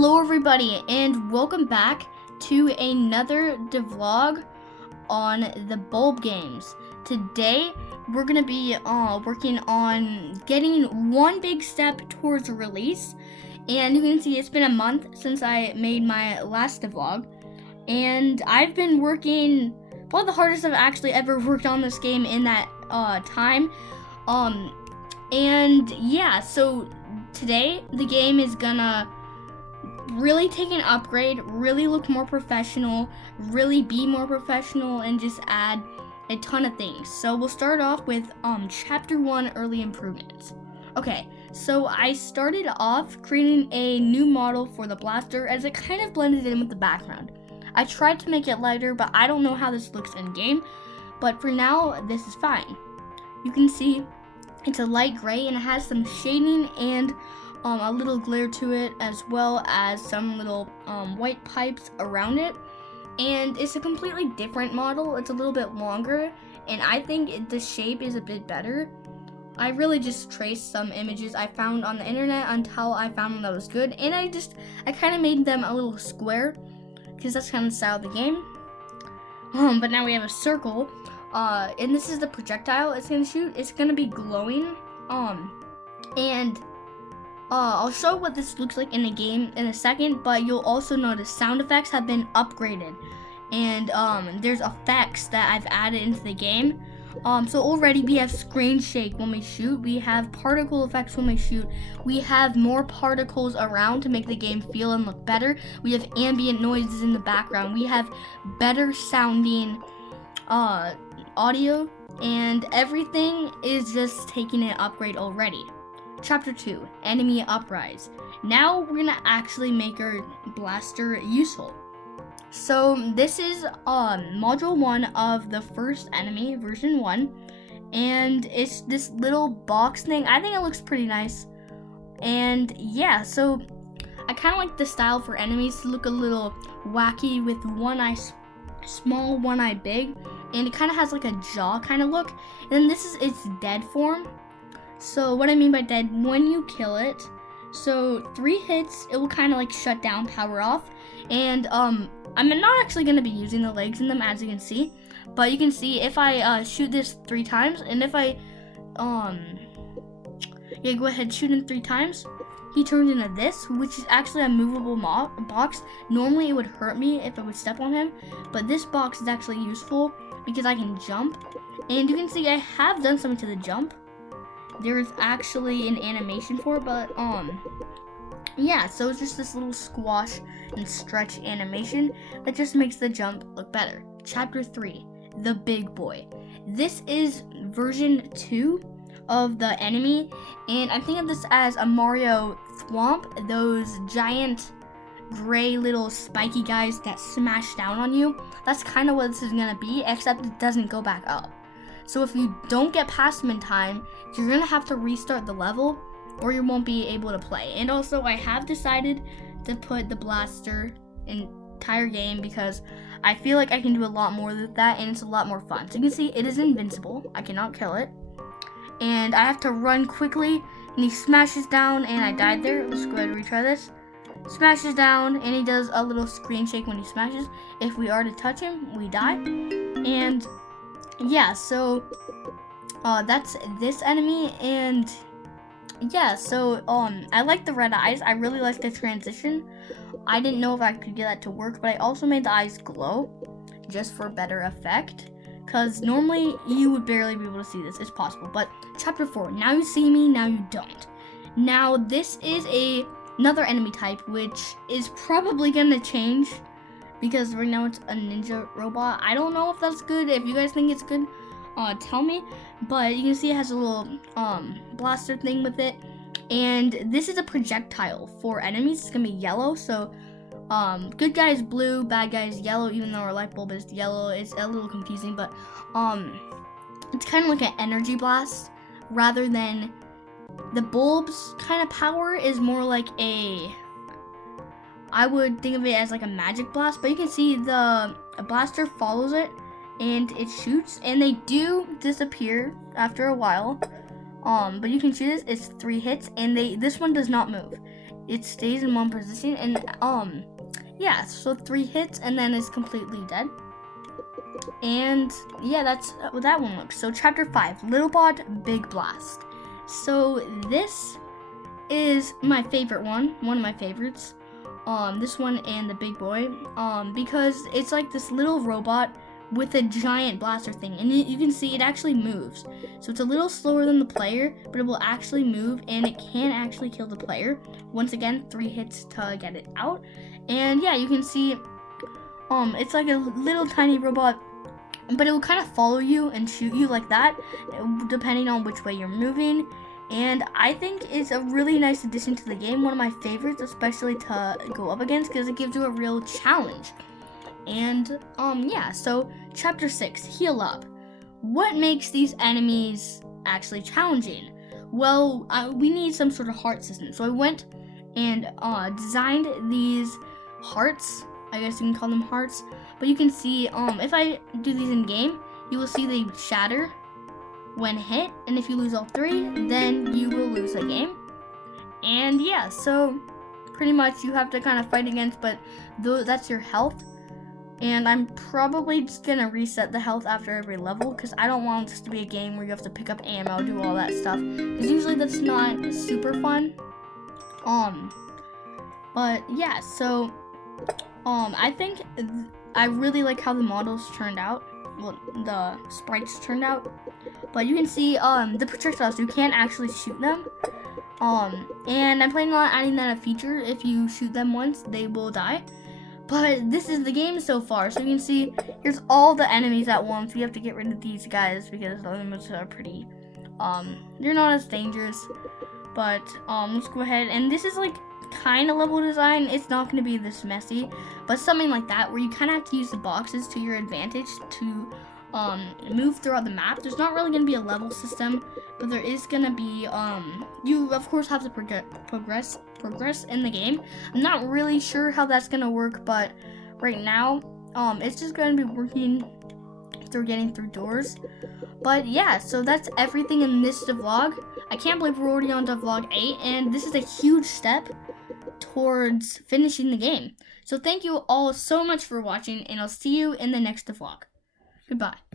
Hello everybody and welcome back to another devlog on the Bulb Games. Today we're going to be working on getting one big step towards a release, and you can see it's been a month since I made my last devlog, and I've been working probably the hardest I've actually ever worked on this game in that time. And yeah, so today the game is gonna really take an upgrade, really look more professional, really be more professional, and just add a ton of things. So we'll start off with chapter 1, early improvements. Okay, so I started off creating a new model for the blaster as it kind of blended in with the background. I tried to make it lighter, but I don't know how this looks in game, but for now this is fine. You can see it's a light gray and it has some shading and a little glare to it, as well as some little white pipes around it. And it's a completely different model. It's a little bit longer, and I think the shape is a bit better. I really just traced some images I found on the internet until I found one that was good, and I kind of made them a little square because that's kind of the style of the game. But now we have a circle, and this is the projectile it's gonna shoot. It's gonna be glowing, and I'll show what this looks like in the game in a second, but you'll also notice sound effects have been upgraded, and there's effects that I've added into the game. So already we have screen shake when we shoot, we have particle effects when we shoot, we have more particles around to make the game feel and look better, we have ambient noises in the background, we have better sounding audio, and everything is just taking an upgrade already. Chapter 2, Enemy Uprise. Now we're gonna actually make our blaster useful. So this is module 1 of the first enemy, version 1, and it's this little box thing. I think it looks pretty nice, and yeah, so I kind of like the style for enemies to look a little wacky with one eye small, one eye big, and it kind of has like a jaw kind of look. And then this is its dead form. So what I mean by dead, when you kill it, so 3 hits, it will kind of like shut down, power off, and I'm not actually going to be using the legs in them, as you can see, but you can see if I shoot this 3 times, and if I go ahead, shoot him 3 times, he turns into this, which is actually a movable box. Normally it would hurt me if I would step on him, but this box is actually useful because I can jump, and you can see I have done something to the jump. There's actually an animation for it, but yeah, so it's just this little squash and stretch animation that just makes the jump look better. Chapter 3, the big boy. This is version 2 of the enemy, and I think of this as a Mario Thwomp, those giant gray little spiky guys that smash down on you. That's kind of what this is gonna be, except it doesn't go back up. So if you don't get past them in time, you're gonna have to restart the level, or you won't be able to play. And also, I have decided to put the blaster in entire game because I feel like I can do a lot more with that, and it's a lot more fun. So you can see it is invincible. I cannot kill it, and I have to run quickly. And he smashes down, and I died there. Let's go ahead and retry this. Smashes down, and he does a little screen shake when he smashes. If we are to touch him, we die. And yeah, so that's this enemy, and yeah, so I like the red eyes. I really like the transition. I didn't know if I could get that to work, but I also made the eyes glow just for better effect, because normally you would barely be able to see this. It's possible. But chapter 4, now you see me, now you don't. Now this is another enemy type, which is probably gonna change, because right now it's a ninja robot. I don't know if that's good. If you guys think it's good, tell me. But you can see it has a little blaster thing with it, and this is a projectile for enemies. It's gonna be yellow, so good guy is blue, bad guy is yellow, even though our light bulb is yellow. It's a little confusing, but it's kind of like an energy blast rather than the bulb's kind of power is more like I would think of it as like a magic blast, but you can see the blaster follows it and it shoots, and they do disappear after a while. But you can shoot this. It's 3 hits, and this one does not move. it stays in one position, and yeah, so 3 hits and then it's completely dead. And yeah, that's what that one looks. So chapter 5, Little Bot, Big Blast. So this is my favorite one of my favorites. This one and the big boy, because it's like this little robot with a giant blaster thing, and you can see it actually moves. So it's a little slower than the player, but it will actually move, and it can actually kill the player. Once again, 3 hits to get it out. And yeah, you can see it's like a little tiny robot, but it will kind of follow you and shoot you like that, depending on which way you're moving. And I think it's a really nice addition to the game, one of my favorites, especially to go up against, because it gives you a real challenge. And yeah, so chapter 6, Heal Up. What makes these enemies actually challenging? Well, we need some sort of heart system. So I went and designed these hearts. I guess you can call them hearts. But you can see, if I do these in game, you will see they shatter when hit, and if you lose all 3, then you will lose the game. And yeah, so pretty much you have to kind of fight against, but that's your health. And I'm probably just gonna reset the health after every level, because I don't want this to be a game where you have to pick up ammo, do all that stuff, because usually that's not super fun. But yeah, so I think I really like how the models turned out. Well, the sprites turned out, but you can see the projectiles, you can't actually shoot them, and I'm planning on adding that a feature. If you shoot them once, they will die. But this is the game so far, so you can see here's all the enemies at once. We have to get rid of these guys because the others are pretty they're not as dangerous. But let's go ahead, and this is like kind of level design. It's not going to be this messy, but something like that where you kind of have to use the boxes to your advantage to move throughout the map. There's not really going to be a level system, but there is going to be you of course have to progress in the game. I'm not really sure how that's going to work, but right now it's just going to be working through getting through doors. But yeah, so that's everything in this devlog. I can't believe we're already on devlog 8, and this is a huge step towards finishing the game. So thank you all so much for watching, and I'll see you in the next devlog. Goodbye.